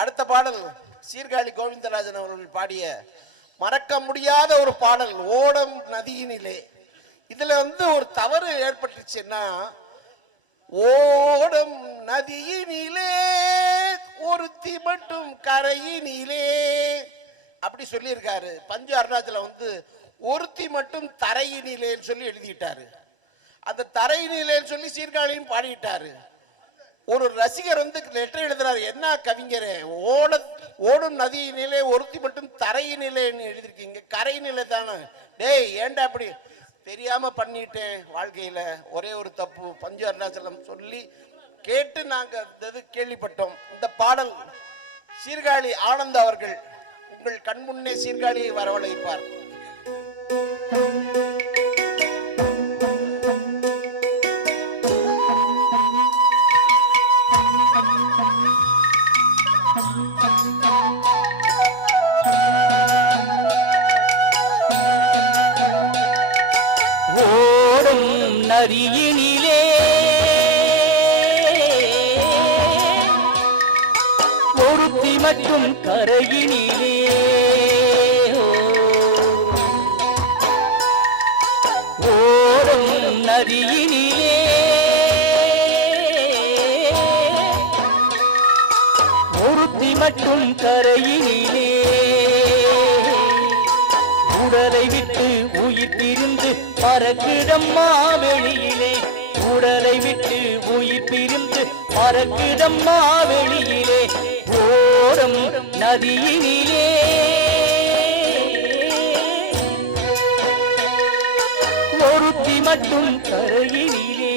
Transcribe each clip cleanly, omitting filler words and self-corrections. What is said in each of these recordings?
அடுத்த பாடல் சீர்காழி கோவிந்தராஜன் அவர்கள் பாடிய மறக்க முடியாத ஒரு பாடல் ஓடம் நதியினிலே. இதுல ஒரு தவறு ஏற்பட்டுச்சுன்னா, ஓடம் நதியினிலே ஒருத்தி மட்டும் கரையினிலே அப்படி சொல்லியிருக்காரு. பஞ்சு அருணாச்சலம் ஒருத்தி மட்டும் தரையினிலேன்னு சொல்லி எழுதிட்டாரு. அந்த தரையினிலேன்னு சொல்லி சீர்காழியும் பாடிட்டாரு. ஒரு ரசிகர் லெட்டர் எழுதுறாரு, என்ன கவிஞரே, ஓடும் நதியினிலே ஒருத்தி மட்டும் தரையினிலேன்னு எழுதிருக்கீங்க, கரையினிலே தானே. டேய் ஏண்டா அப்படி தெரியாம பண்ணிட்டேன், வாழ்க்கையில ஒரே ஒரு தப்பு பஞ்சு அருணாச்சலம் சொல்லி கேட்டு நாங்க கேள்விப்பட்டோம். இந்த பாடல் சீர்காழி ஆனந்த் அவர்கள் உங்கள் கண்முன்னே சீர்காழியை வரவழைப்பார். ஓடும் நதியினிலே ஒருத்தி மட்டும் கரையினிலே, ஓடும் நதியினிலே ஒருத்தி மட்டும் கரையினிலே, உடலை விட்டு உயிர் பிரிந்து பறக்குதம்மா வெளியிலே, உடலை விட்டு உயிர் பிரிந்து பறக்குதம்மா வெளியிலே, ஓடும் நதியினிலே ஒருத்தி மட்டும் கரையினிலே.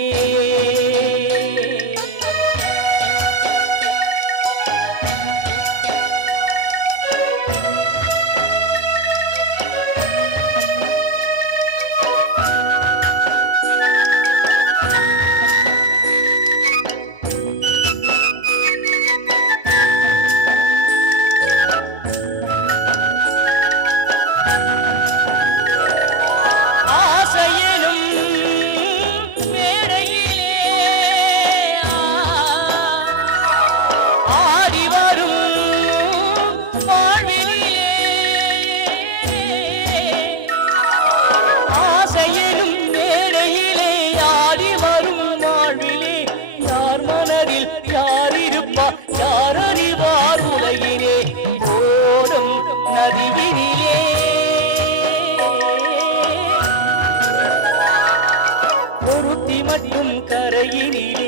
ஒருத்தி மட்டும் கரையினிலே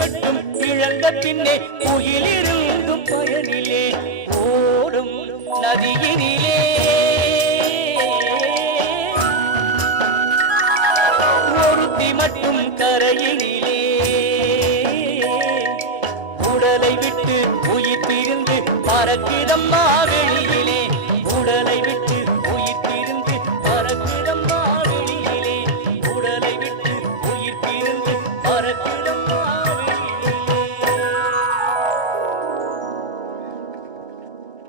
மட்டும் இழந்த பின்னே உயிலிருந்தும் பயனிலே, ஓடும் நதியினிலே ஒருத்தி மட்டும் கரையினிலே, உடலை விட்டு உயிர் பிரிந்து பறக்குதம்மா வெளியிலே, உடலை விட்டு